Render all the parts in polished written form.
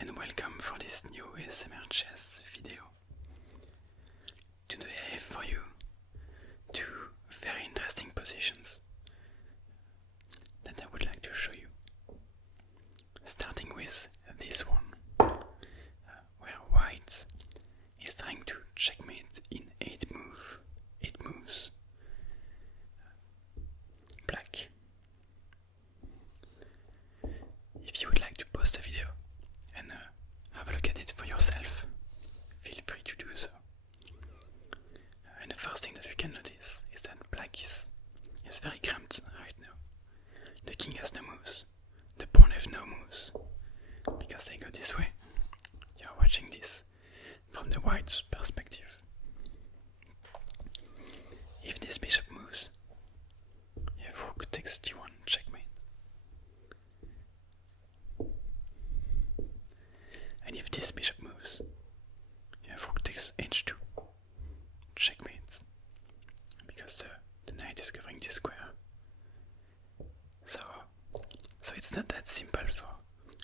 and welcome for this new ASMR chess video. Today I have for you two very interesting positions that I would like to show you. Starting with this one, where white is trying to checkmate in 8 moves black. If you would like to pause the video and have a look at it for yourself, feel free to do so. And the first thing that we can notice is that black is very cramped right now. The king has no moves, the pawn have no moves, because they go this way. You are watching this from the white's perspective. If this bishop moves, you have rook takes g1 checkmate. And if this bishop moves, you have rook takes h2 checkmate, because the knight is covering this square. So it's not that simple for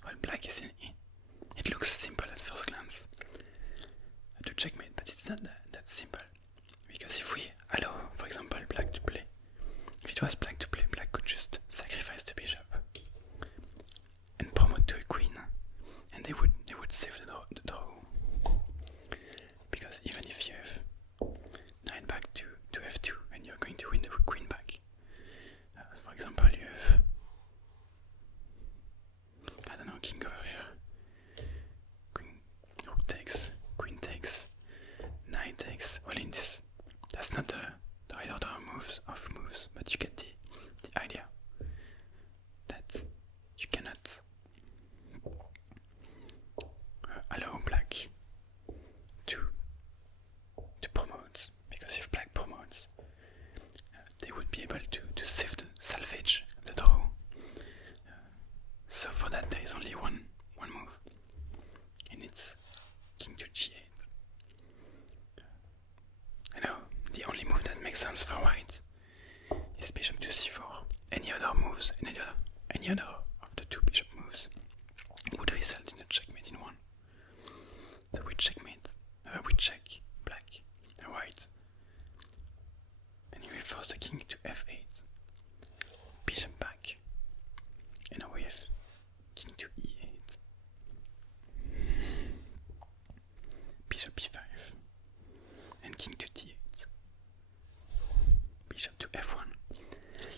while black is in E. It looks simple at first glance to checkmate, but it's not that simple. Because if we allow, for example, black to play, if it was black to play, black could just sacrifice the bishop and promote to a queen, and they would save the draw. Because even if you have knight back to f2 and you're going to win the queen back, for example, you have, I don't know, king over here, rook takes, queen takes, knight takes. Well, in this, that's not the right order of moves, but you get the idea that you cannot allow black to promote, because if black promotes, they would be able to salvage the draw. So for that there is only one move, and it's king to g8. I know, the only move that makes sense for white is bishop to c4. Any other moves, any other of the two bishop moves would result in a checkmate in one. So we check black, white, and we force the king to f8, bishop back, and now we have king to e8, bishop b5, and king to d8, bishop to f1,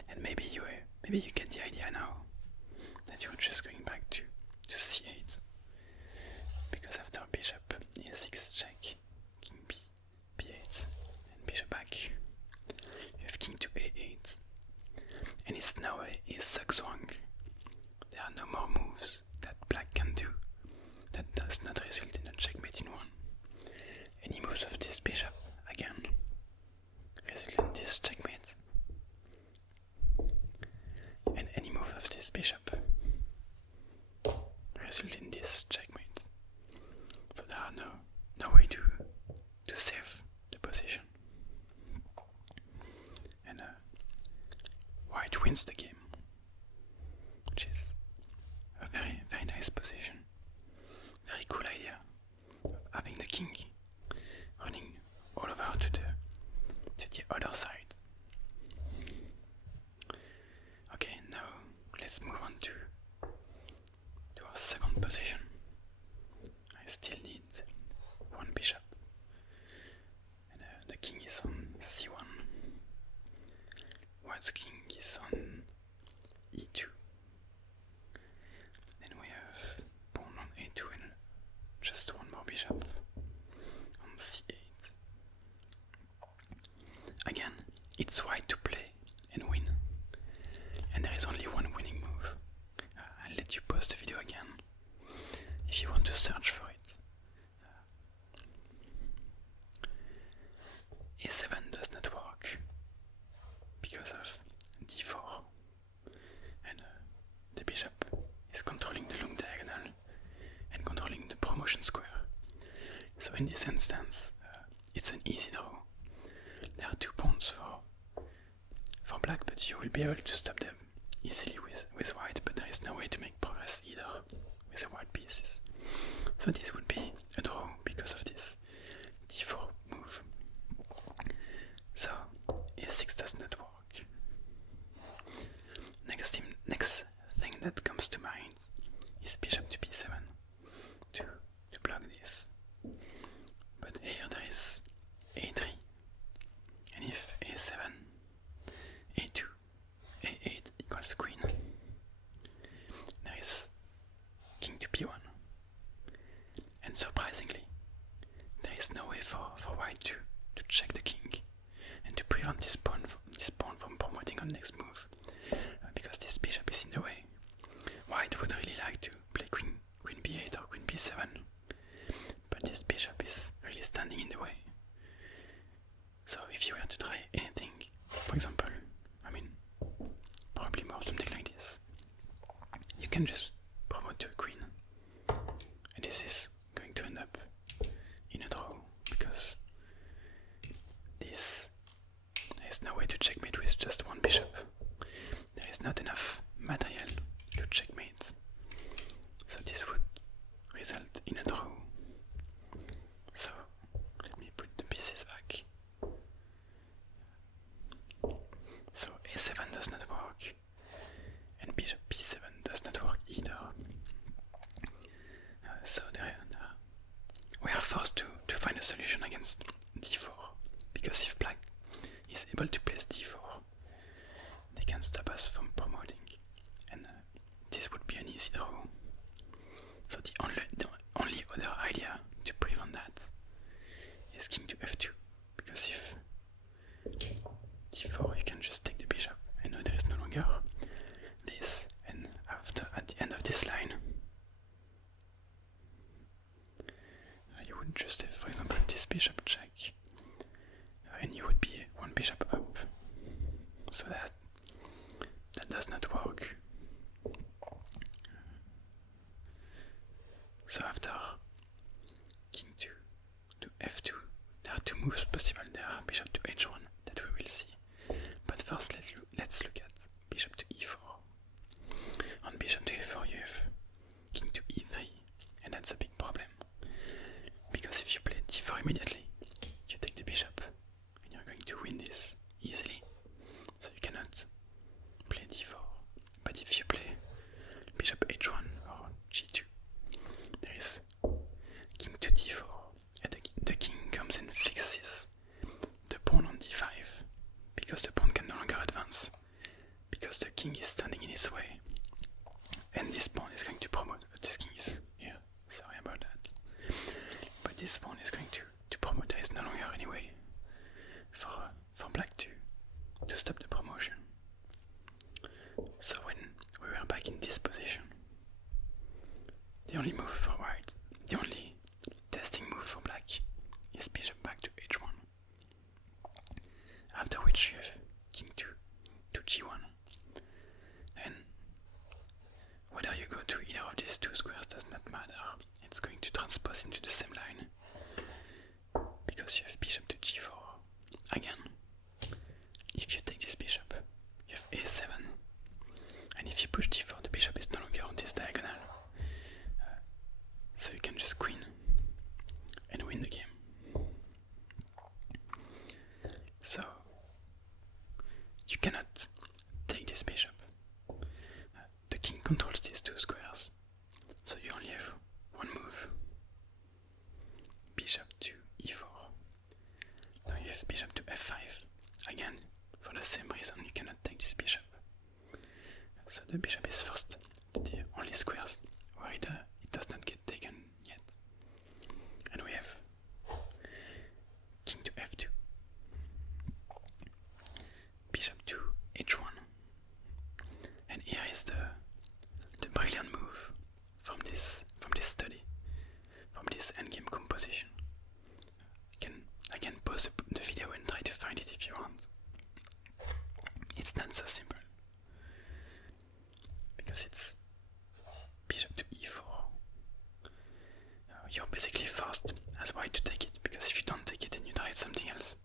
and maybe you get the idea now that you're just going back to c8, because after bishop e6 check, king b, b8, and bishop back, you have king to a8, and it's now a zugzwang. There are no more moves that black can do that does not result in a checkmate in one. Any moves of this bishop, again, result in this checkmate, and any move of this bishop result in this checkmate. So there are no way to save the position, and white wins the game, which is a very, very nice position. Very cool idea of having the king running all over to the other side. Okay, now let's move on to our second position. I still need one bishop, and the king is on c1, white's king is on e2, then we have pawn on a2 and just one more bishop on c8. Again, it's white to play and win, and there is only one winning move. I'll let you pause the video again if you want to search for it. A7 does not work because of d4, and the bishop is controlling the long diagonal and controlling the promotion square. So in this instance, it's an easy draw. There are 2 pawns for black, but you will be able to stop them easily with white, but there is no way to make progress either with the white pieces. So this would be a draw because of this d4 move. So a6 does not work. Next thing that comes to mind is bishop to b7 to block this. But here there is a3, and if a7, a2, a8 equals queen, there is king to b1. And surprisingly, there is no way for white to check the king and to prevent this pawn from promoting on the next move, because this bishop is in the way. White would really like to play queen b8 or queen b7, but this bishop is really standing in the way. So if you were to try anything, for example, probably more something like this, you can just promote to a queen, and this is going to end up in a draw, because there is no way to checkmate with just one bishop. There is not enough material to checkmate, so this would result in a draw. So let me put the pieces back. So a7 does not work, and bishop b7 does not work either. So we are forced to find a solution against d4, because if black is able to place d4, they can stop us from promoting, and this would be an easy draw. So the only other idea to prevent that is king to f2, because if d4 you can just take the bishop, and now there is no longer this, and at the end of this line you would just have, for example, this bishop check, and you would be one bishop up, so that does not work. So after king to f2, there are two moves possible. There are bishop to h1 that we will see, but first let's look at bishop to e4. On bishop to e4 you have king to e3, and that's a big problem, because if you play d4 immediately, you take the bishop, and you're going to win this easily, so you cannot play d4. But if you play bishop h1 or g2, there is king to d4, and the king comes and fixes the pawn on d5, because the pawn can no longer advance, because the king is standing in his way, and this pawn is going to promote. This king is here, sorry about that, but this pawn is going to promote. There is no longer any way for black to stop the promotion. So when we were back in this position, the only move for white, the only testing move for black, is bishop back to h1, after which you have king to g1, and whether you go to either of these two squares does not matter. It's going to transpose into the same line, because you have bishop to g4. Again, if you take this bishop, you have a7, and if you push d4, the bishop is no longer on this diagonal, so you can just queen and win the game. So you cannot take this bishop. The king controls these two squares, so you only have one move. Bishop to e4. Now you have bishop to f5. Again, for the same reason, you cannot take this bishop. So the bishop is forced to the only squares where it does not get taken yet. And we have king to f2, bishop to h1, and here is the brilliant move from this study, from this endgame composition. I can pause the video and try to find it if you want. It's not so simple, because it's bishop to e4. You're basically forced as white to take it, because if you don't take it and you try something else,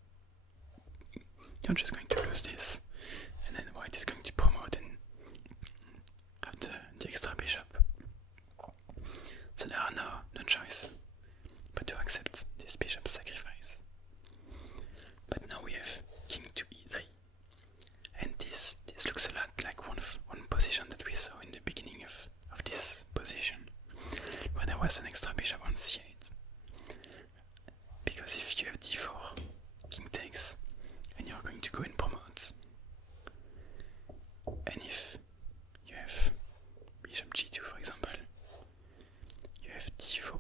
you're just going to lose this, and then white is going to promote and have the extra bishop. So there are no no choice but to accept this bishop sacrifice. But now we have king to e3, and this looks a lot like one position that we saw in the beginning of this position, where there was an extra bishop on c8. Because if you have d4, king takes, and you're going to go and promote, and if you have bishop g2 for example, you have d4,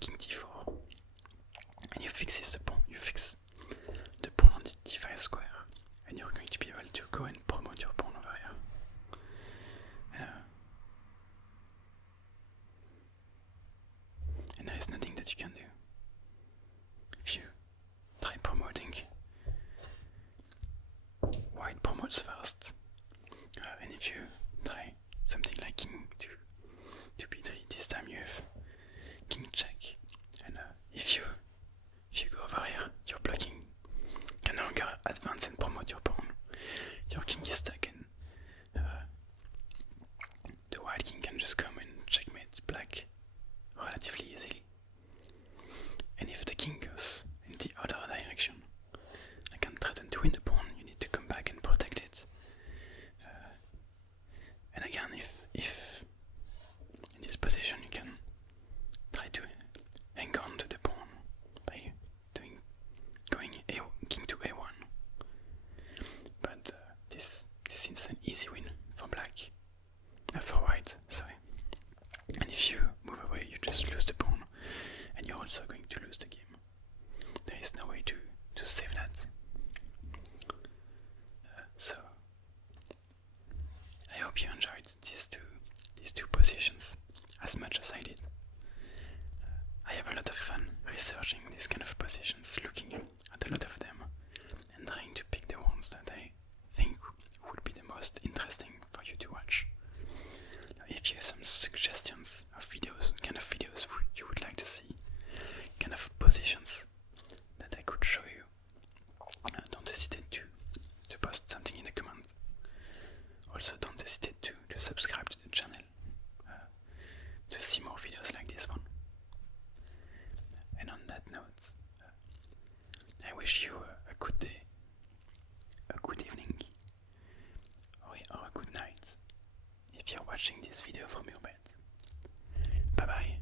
king d4, and you fix the pawn on the d5 square, and you're going to be able to go and promote your pawn over here. And there is nothing that you can do. If you try promoting, white promotes first, and if you try something like king to b3, this time you have king check, and if you go over here, you're blocking, can no longer advance and promote your pawn. Your king is stuck, and the white king can just come and checkmate black relatively easily. And if the king goes in the other direction, I can threaten to win the pawn, you need to come back and protect it. And again, if in this position you can try to hang on to the pawn by going king to a1. But this is an easy win for black, for white, sorry. And if you move away, you just lose the pawn, and you're also going to lose the game. There is no way to save that. So I hope you enjoyed these two positions as much as I did. I have a lot of fun researching these kind of positions, looking at a lot of them, and trying to pick the ones that I think would be the most interesting for you to watch. If you have some suggestions of videos, kind of videos you would like to see, kind of positions that I could show you, don't hesitate to post something in the comments. Also, don't hesitate to subscribe to the channel to see more videos like this one. And on that note, I wish you a good day, a good evening, or a good night if you're watching this video from your bed. Bye bye.